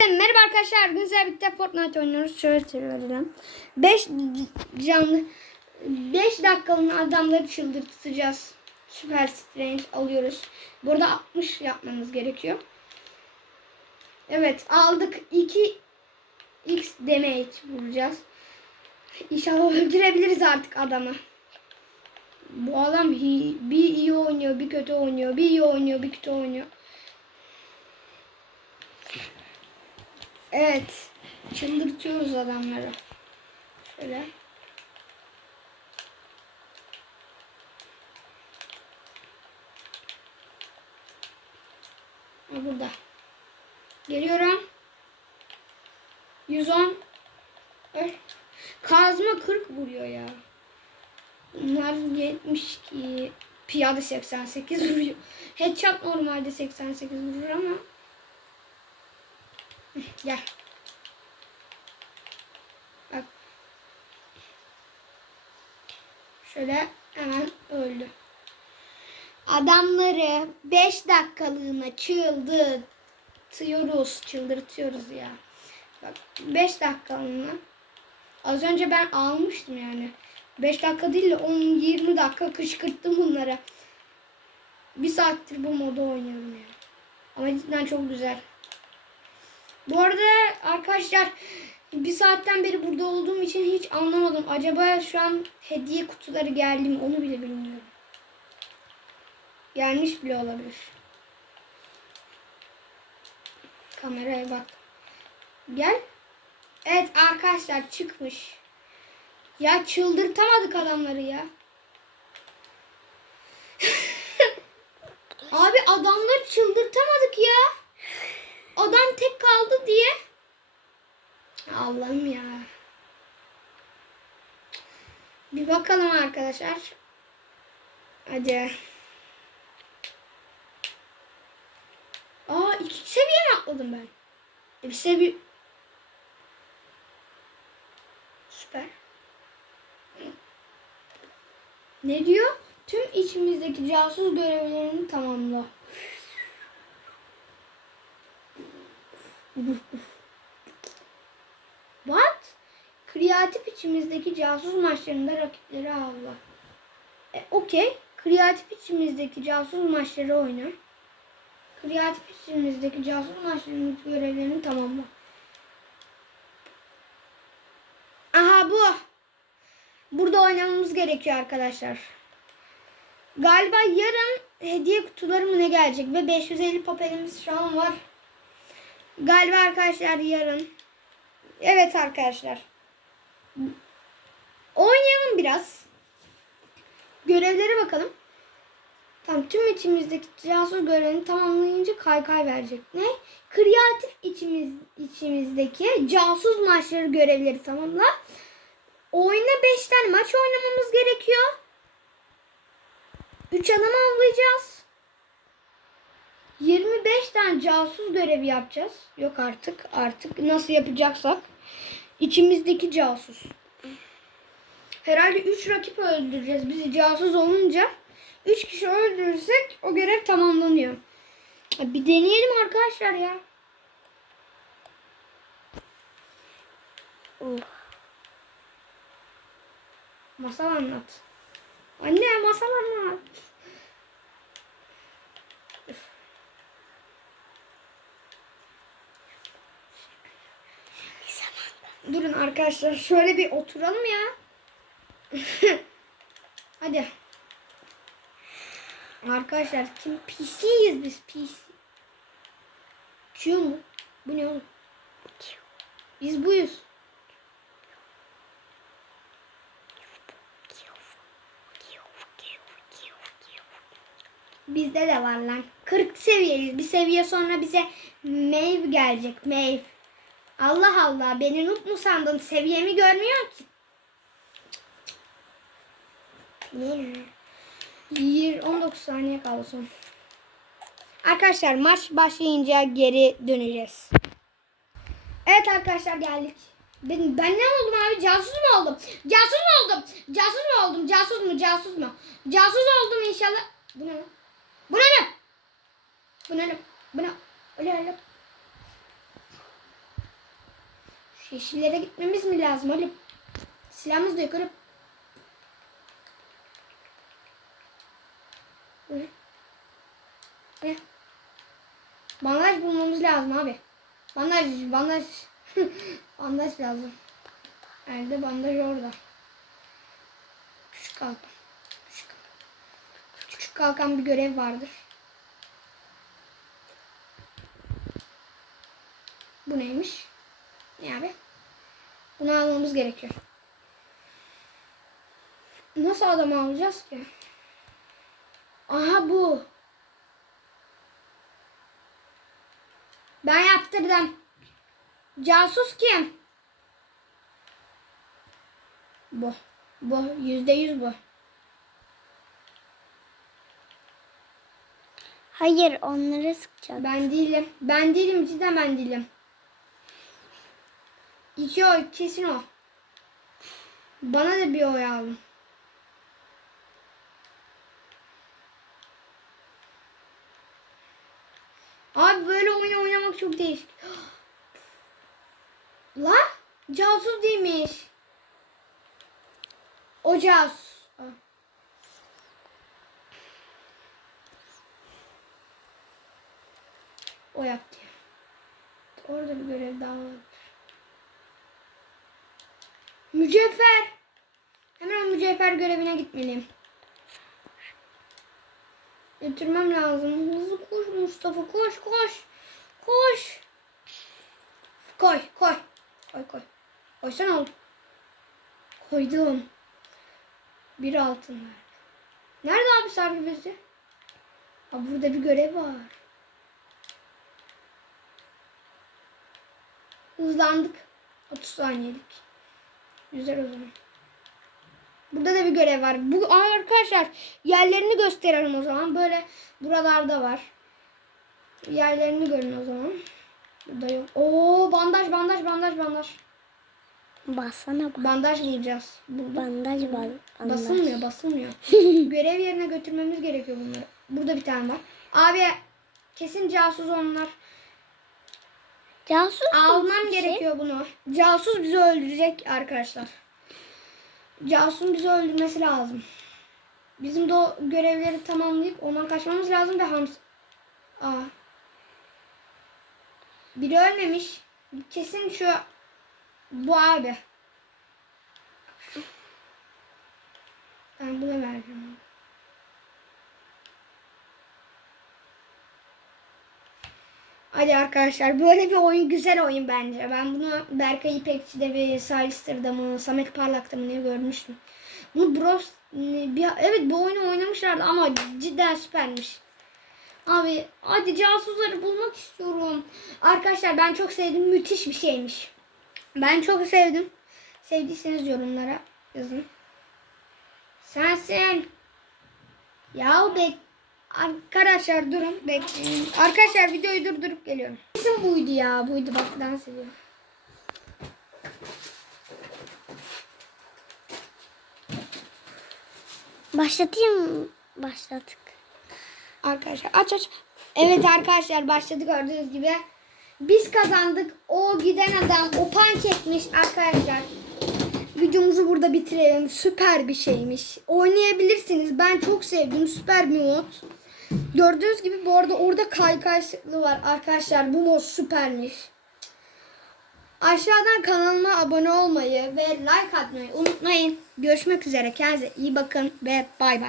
Merhaba arkadaşlar. Sizlerle birlikte Fortnite oynuyoruz. Şöyle çevirelim. 5 canlı 5 dakikalığına adamları çıldırtacağız. Süper Strange alıyoruz. Burada 60 yapmamız gerekiyor. Evet aldık. 2 x damage vuracağız. İnşallah öldürebiliriz artık adamı. Bu adam bir iyi oynuyor, bir kötü oynuyor, bir iyi oynuyor, bir kötü oynuyor. Evet. Çıldırtıyoruz adamları. Şöyle. Burada. Geliyorum. 110. Öl. Kazma 40 vuruyor ya. Bunlar 72. Piyade 88 vuruyor. Headshot normalde 88 vurur ama. Gel. Bak. Şöyle hemen öldü. Adamları 5 dakikalığına çıldırtıyoruz. Çıldırtıyoruz ya. Bak 5 dakikalığına. Az önce ben almıştım yani. 5 dakika değil de 10-20 dakika kışkırttım bunlara. Bir saattir bu moda oynuyorum ya. Ama cidden çok güzel. Bu arada arkadaşlar bir saatten beri burada olduğum için hiç anlamadım. Acaba şu an hediye kutuları geldi mi onu bile bilmiyorum. Gelmiş bile olabilir. Kameraya bak. Gel. Evet arkadaşlar çıkmış. Ya çıldırtamadık adamları ya. Abi adamları çıldırtamadık ya. Adam tek kaldı diye. Allah'ım ya. Bir bakalım arkadaşlar. Hadi. Aa iki seviye mi atladım ben? E, bir seviye... Süper. Ne diyor? Tüm içimizdeki casus görevlerini tamamla. What? Kreatif içimizdeki casus maçlarında rakipleri avla. E, Okey. Kreatif içimizdeki casus maçları oyna. Kreatif içimizdeki casus maçlarının görevlerini tamamla. Aha bu. Burada oynamamız gerekiyor arkadaşlar. Galiba yarın hediye kutuları mı ne gelecek ve 550 papelimiz şu an var. Galiba arkadaşlar yarın. Evet arkadaşlar. Oynayalım biraz. Görevlere bakalım. Tamam tüm içimizdeki casus görevini tamamlayınca kaykay verecek. Ne? Kreatif içimiz, içimizdeki casus maçları görevleri tamamla. Oyuna 5 tane maç oynamamız gerekiyor. 3 adam avlayacağız. 25 tane casus görevi yapacağız. Yok artık artık nasıl yapacaksak. İçimizdeki casus. Herhalde 3 rakip öldüreceğiz. Bizi casus olunca 3 kişi öldürürsek o görev tamamlanıyor. Bir deneyelim arkadaşlar ya. Uh. Masal anlat. Anne masal anlat. Durun arkadaşlar şöyle bir oturalım ya. Hadi. Arkadaşlar kim PC'yiz biz PC. Q mu? Bu ne oğlum? Biz buyuz. Bizde de var lan. 40 seviyeyiz. Bir seviye sonra bize Mave gelecek. Mave. Allah Allah. Beni noob mu sandın? Seviyemi görmüyor ki. Yir- 19 saniye kaldı son. Arkadaşlar maç başlayınca geri döneceğiz. Evet arkadaşlar geldik. Ben, ben ne oldum abi? Casus mu oldum? Casus mu oldum? Casus mu oldum? Casus mu? Casus mu? Casus oldum inşallah. Bu ne lan? Bu ne lan? Bu ne lan? Bu ne? Öyle öyle. Yeşillere gitmemiz mi lazım Ali? Silahımız da yukarı. Bandaj bulmamız lazım abi. Bandaj, bandaj. bandaj lazım. Nerede bandaj orada. Küçük kalkan. Küçük, küçük kalkan bir görev vardır. Bu neymiş? Ne abi? Bunu almamız gerekiyor. Nasıl adam alacağız ki? Aha bu. Ben yaptırdım. Casus kim? Bu. Bu. Yüzde yüz bu. Hayır onları sıkacağız. Ben değilim. Ben değilim. Cidden ben değilim. İki oy. Kesin o. Bana da bir oy alın. Abi böyle oyun oynamak çok değişik. La? Casus değilmiş. O casus. Ah. O yaptı ya. Orada bir görev daha var. Mücevher. Hemen mücevher görevine gitmeliyim. Götürmem lazım. Hızlı koş Mustafa koş koş. Koş. Koy koy. Koy koy. Koysana oğlum. Koydum. Bir altın verdi. Nerede abi sargı? Abi burada bir görev var. Hızlandık. 30 saniyelik. Güzel o zaman. Burada da bir görev var. Bu arkadaşlar yerlerini gösterelim o zaman. Böyle buralarda var. Yerlerini görün o zaman. Burada yok. Oo bandaj bandaj bandaj bandaj. Bassana bak. Bandaj bulacağız. Bulduk. Bandaj var. Bandaj. Basılmıyor basılmıyor. Görev yerine götürmemiz gerekiyor bunları. Burada bir tane var. Abi kesin casus onlar. Casus Almam şey? gerekiyor bunu. Casus bizi öldürecek arkadaşlar. Casus'un bizi öldürmesi lazım. Bizim de o görevleri tamamlayıp ondan kaçmamız lazım ve Hams... Aa. Biri ölmemiş. Kesin şu bu abi. Ben buna vereceğim. Hadi arkadaşlar böyle bir oyun güzel oyun bence. Ben bunu Berkay İpekçi'de ve Salister'da mı Samet Parlak'ta mı ne görmüştüm. Bunu Bros bir, evet bu oyunu oynamışlardı ama cidden süpermiş. Abi hadi casusları bulmak istiyorum. Arkadaşlar ben çok sevdim. Müthiş bir şeymiş. Ben çok sevdim. Sevdiyseniz yorumlara yazın. Sensin. Ya bek Arkadaşlar durun bekleyin. Arkadaşlar videoyu durdurup geliyorum. Kesin buydu ya. Buydu bak dans ediyor. Başlatayım mı? Başlattık. Arkadaşlar aç aç. Evet arkadaşlar başladı gördüğünüz gibi. Biz kazandık. O giden adam o pankekmiş arkadaşlar. Videomuzu burada bitirelim. Süper bir şeymiş. Oynayabilirsiniz. Ben çok sevdim. Süper bir mod. Gördüğünüz gibi bu arada orada kaykaylı var arkadaşlar. Bu mod süpermiş. Aşağıdan kanalıma abone olmayı ve like atmayı unutmayın. Görüşmek üzere. Kendinize iyi bakın ve bay bay.